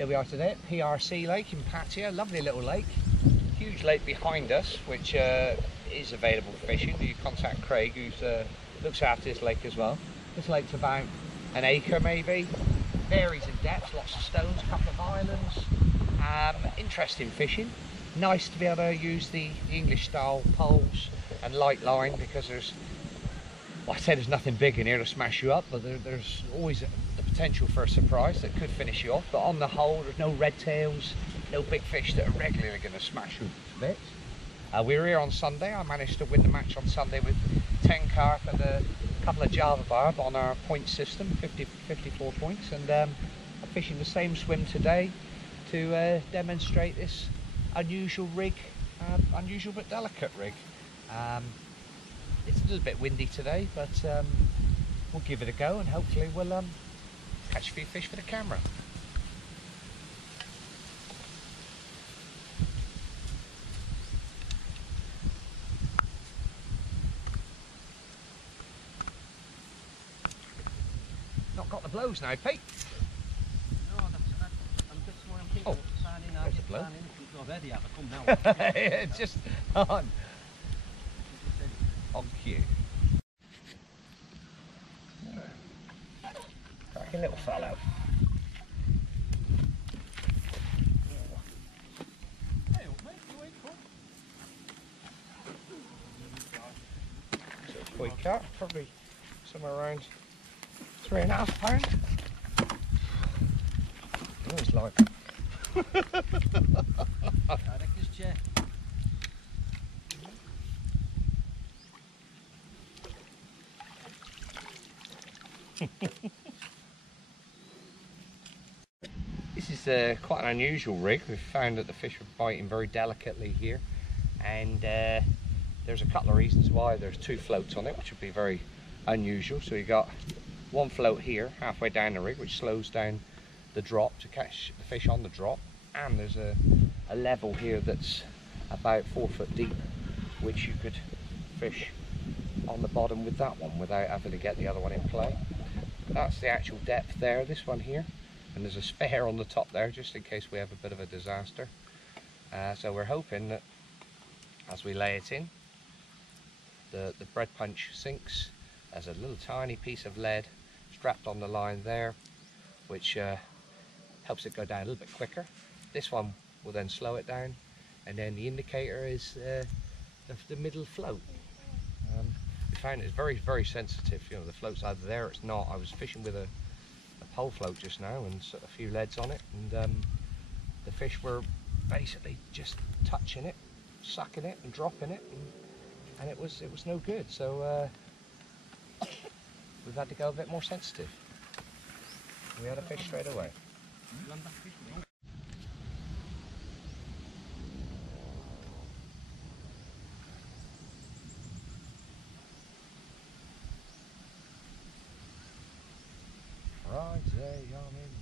Here we are today at PRC Lake in Pattaya, lovely little lake. Huge lake behind us, which is available for fishing. You contact Craig, who looks after this lake as well. This lake's about an acre maybe, varies in depth, lots of stones, a couple of islands. Interesting fishing. Nice to be able to use the English style poles and light line, because there's, well, I say there's nothing big in here to smash you up, but there's always the potential for a surprise that could finish you off. But on the whole, there's no red tails, no big fish that are regularly going to smash you to bits. We were here on Sunday. I managed to win the match on Sunday with 10 carp and a couple of Java barb on our point system, 54 points, and I'm fishing the same swim today to demonstrate this unusual rig, unusual but delicate rig. It's a little bit windy today, but we'll give it a go and hopefully we'll catch a few fish for the camera. Not got the blows now, Pete. No, I'm just what I'm thinking. Oh, there's a blow. Already have come now. Yeah, just on cue. Cracking little fellow. Hey, mate, you ain't come. So a koi carp, probably somewhere around 3.5 pounds. Oh, it's like Director's chair. This is quite an unusual rig. We've found that the fish are biting very delicately here, and there's a couple of reasons why. There's 2 floats on it, which would be very unusual. So you got one float here halfway down the rig, which slows down the drop to catch the fish on the drop, and there's a level here that's about 4 foot deep, which you could fish on the bottom with that one without having to get the other one in play. That's the actual depth there, this one here, and there's a spare on the top there just in case we have a bit of a disaster. So we're hoping that as we lay it in, the bread punch sinks. There's a little tiny piece of lead strapped on the line there, which helps it go down a little bit quicker. This one will then slow it down, and then the indicator is the middle float. We found it's very, very sensitive. You know, the float's either there or it's not. I was fishing with a pole float just now and a few leads on it, and the fish were basically just touching it, sucking it and dropping it, and it was no good. So we've had to go a bit more sensitive. We had a fish straight away. Friday, I'm in.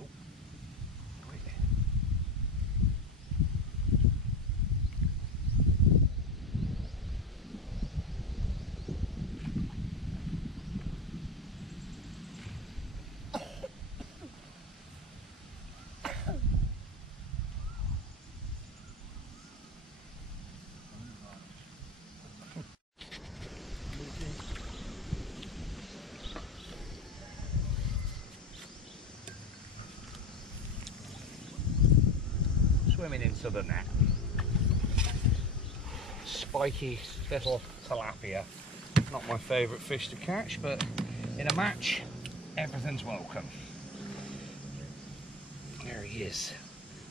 Oh, wait. Swimming into the net. Spiky little tilapia. Not my favourite fish to catch, but in a match, everything's welcome. There he is,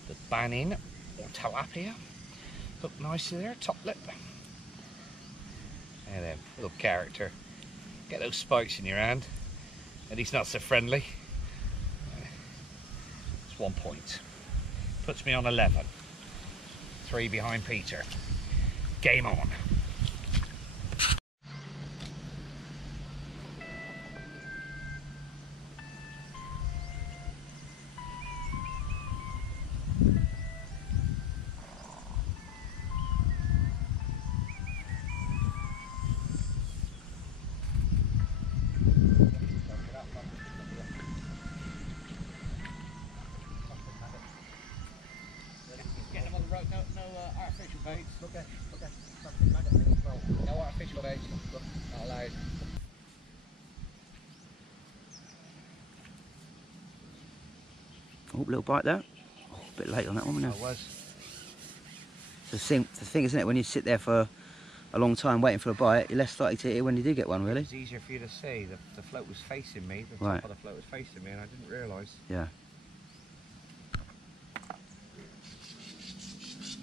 the banin or tilapia. Hooked nicely there, top lip. And then, little character. Get those spikes in your hand, and he's not so friendly. It's 1 point. Puts me on 11. 3 behind Peter. Game on. right, no artificial baits. Look at something maggot. No artificial baits. Look, not allowed. Oh, little bite there. Oh, a bit late on that one, wasn't it? I was. It's the thing, isn't it? When you sit there for a long time waiting for a bite, you're less likely to hit it when you do get one, really. It's easier for you to see. The float was facing me. The Right. top of the float was facing me, and I didn't realise. Yeah.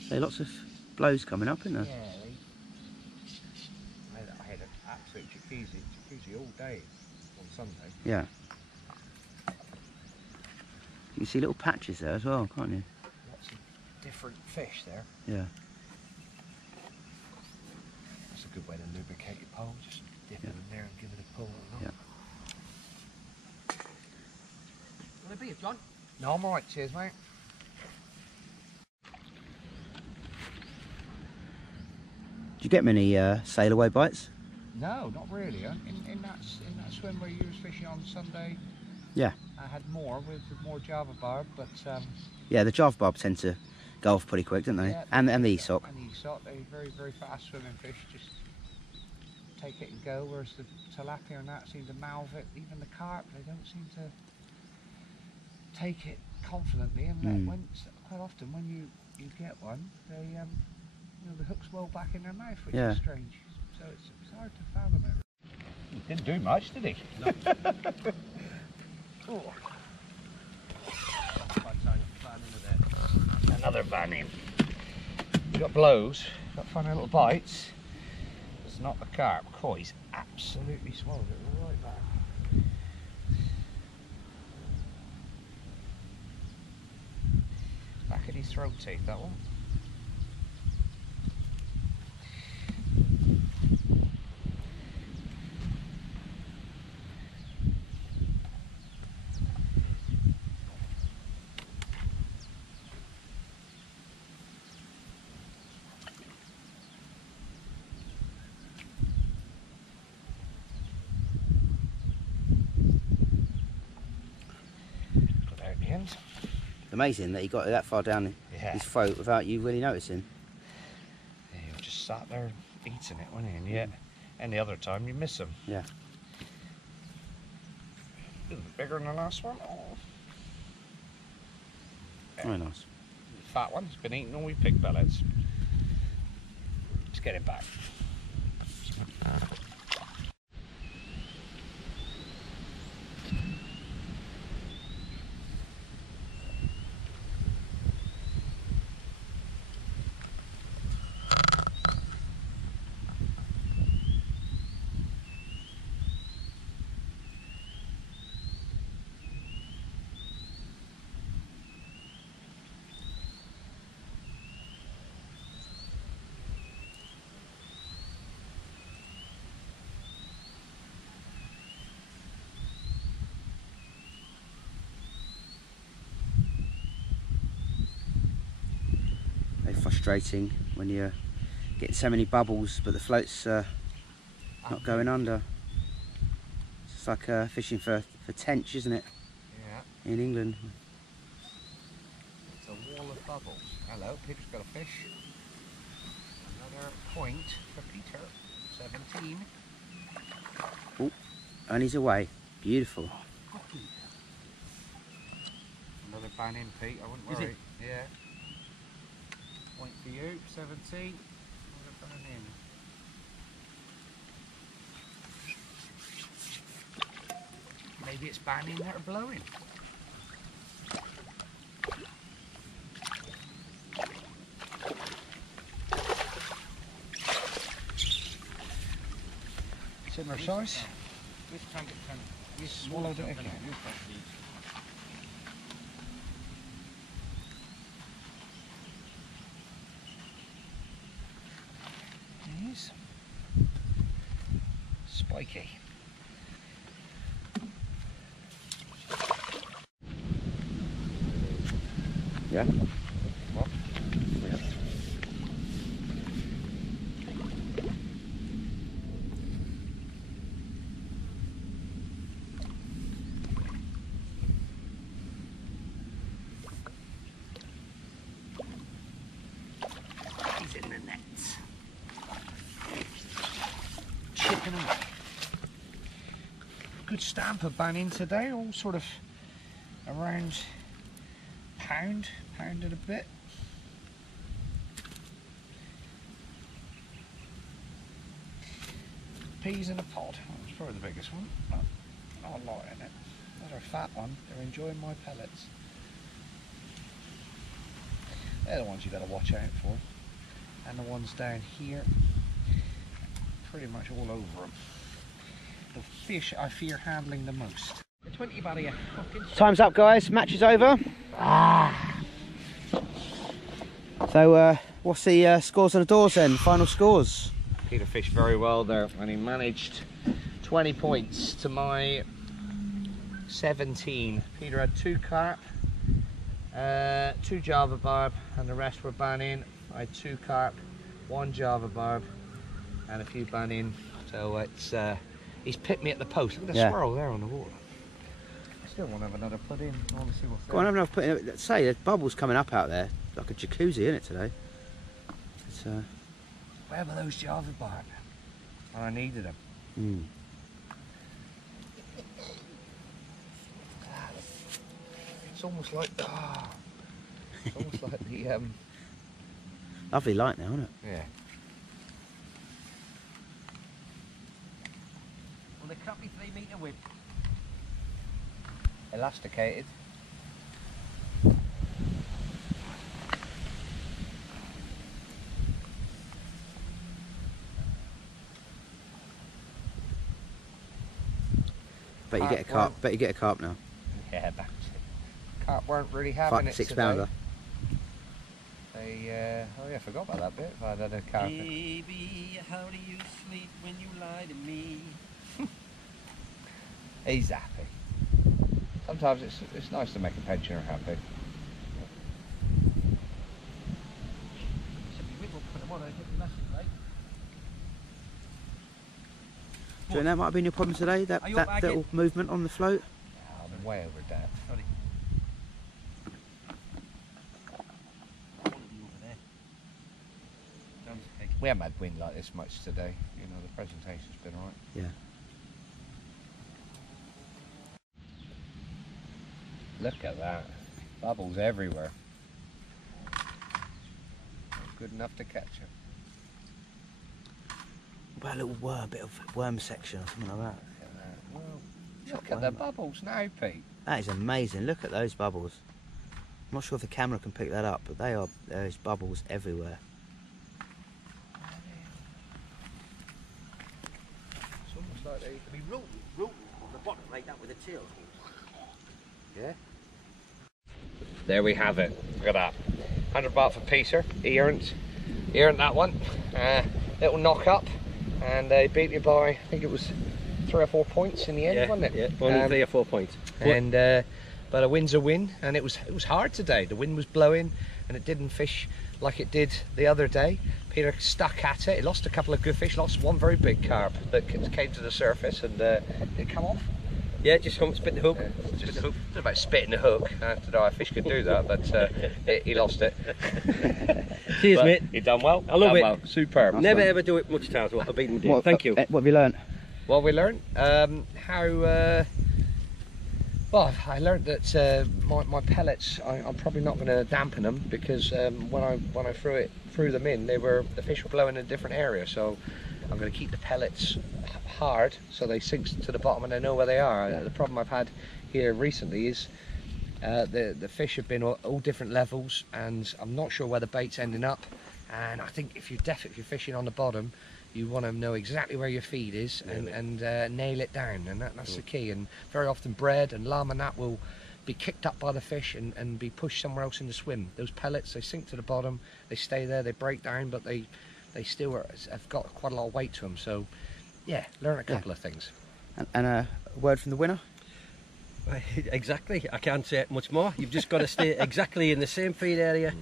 There are lots of blows coming up, isn't there? Yeah. I had an absolute jacuzzi all day on Sunday. Yeah. You can see little patches there as well, can't you? Lots of different fish there. Yeah. That's a good way to lubricate your pole. Just dip it in there and give it a pull. Yeah. Want a beer, John? No, I'm alright. Cheers, mate. Do you get many sail away bites? No, not really. In that swim where you was fishing on Sunday, Yeah. I had more with more Java barb, but Yeah, the Java barb tend to go off pretty quick, don't they? yeah, and the Aesop. And the Aesop, they're very fast swimming fish. Just take it and go. Whereas the tilapia and that seem to mouth it. Even the carp, they don't seem to take it confidently. And quite often when you get one, they the hook's well back in their mouth, which is strange. So it's hard to fathom it. He didn't do much, did he? No. Oh. Another ban in. We've got blows, got funny little bites. It's not the carp. He's absolutely swallowed it right back. Back at his throat teeth, that one. Amazing that he got it that far down his throat without you really noticing. Yeah, he just sat there eating it, wasn't he? And yet, any other time you miss him. Yeah. A little bit bigger than the last one. Oh. Very nice. Fat one. He's been eating all we pig pellets. Let's get it back. Frustrating when you're getting so many bubbles but the float's not going under. It's like fishing for tench, isn't it? Yeah. In England. It's a wall of bubbles. Hello, Peter's got a fish. Another point for Peter. 17. Oh, and he's away. Beautiful. Another ban in, Pete. I wouldn't worry. Yeah. Point for you, 17. Another ban in. Maybe it's banning that are blowing. Similar size. Swallowed it again. Spikey. Yeah. What? Yeah. good stamp of banning today, all sort of around pound and a bit. Peas in a pod, that's probably the biggest one. Not a lot in it. Another fat one, they're enjoying my pellets. They're the ones you got to watch out for. And the ones down here, pretty much all over them. The fish I fear handling the most. The 20 barrier. Time's up, guys. Match is over. So, what's the scores on the doors then? Final scores? Peter fished very well there, and he managed 20 points to my 17. Peter had 2 carp, 2 Java barb, and the rest were banning. I had 2 carp, 1 Java barb, and a few banning. So it's he's picked me at the post. Look at the swirl there on the water. I still want to have another put in. I want to see what's there. Go on, have another put in. Let's say there's bubbles coming up out there, like a jacuzzi, isn't it today? It's Where were those Java barb? And I needed them. It's almost like it's almost like the lovely light now, isn't it? yeah. Well, they can't be 3 metre width. Elasticated. Bet you get a carp. Bet you get a carp now. Yeah, that's it. Carp weren't really having it 6 today. pounder. They oh yeah, I forgot about that bit. If I'd had a carp. Baby, how do you sleep when you lie to me? He's happy. Sometimes it's nice to make a pensioner happy. Should be wiggle for the water, get the message, right? Do you think that might have been your problem today? That Are you that back little movement on the float? Yeah, I've been way over depth. Sorry. I want to be over there. John's pig. We haven't had wind like this much today. You know, the presentation's been alright. Yeah. Look at that. Bubbles everywhere. Good enough to catch them. What about a little worm, bit of worm section or something like that? Look at that. Well, look at the bubbles now, Pete. That is amazing. Look at those bubbles. I'm not sure if the camera can pick that up, but there's bubbles everywhere. It's almost like they It'll be rooting on the bottom like that with the tail. yeah. There we have it. Look at that. 100 baht for Peter. He earned that one. Little knock up, and they beat you by, I think it was 3 or 4 points in the end, wasn't it? Yeah, only 3 or 4 points. And but a win's a win, and it was hard today. The wind was blowing, and it didn't fish like it did the other day. Peter stuck at it. He lost a couple of good fish. Lost one very big carp that came to the surface, and it come off. Yeah, just come spit the hook. Just about spitting the hook. I don't know how a fish could do that, but he lost it. Cheers, But mate. He done well. I love Done it. well. Superb. Never ever do it much times what I beat him did. Thank you. What have you learnt? What we learned? Well, I learned that my pellets, I'm probably not going to dampen them, because when I threw them in, the fish were blowing in a different area. So I'm going to keep the pellets hard so they sink to the bottom and I know where they are. The problem I've had here recently is the fish have been all different levels, and I'm not sure where the bait's ending up. And I think if you're fishing on the bottom, you want to know exactly where your feed is and nail it down, and that's the key. And very often bread and lamb and that will be kicked up by the fish and be pushed somewhere else in the swim. Those pellets, they sink to the bottom, they stay there, they break down, but they still have got quite a lot of weight to them. So yeah, learn a couple of things. And a word from the winner? Exactly. I can't say it much more. You've just got to stay exactly in the same feed area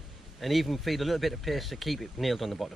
and even feed a little bit of paste to keep it nailed on the bottom.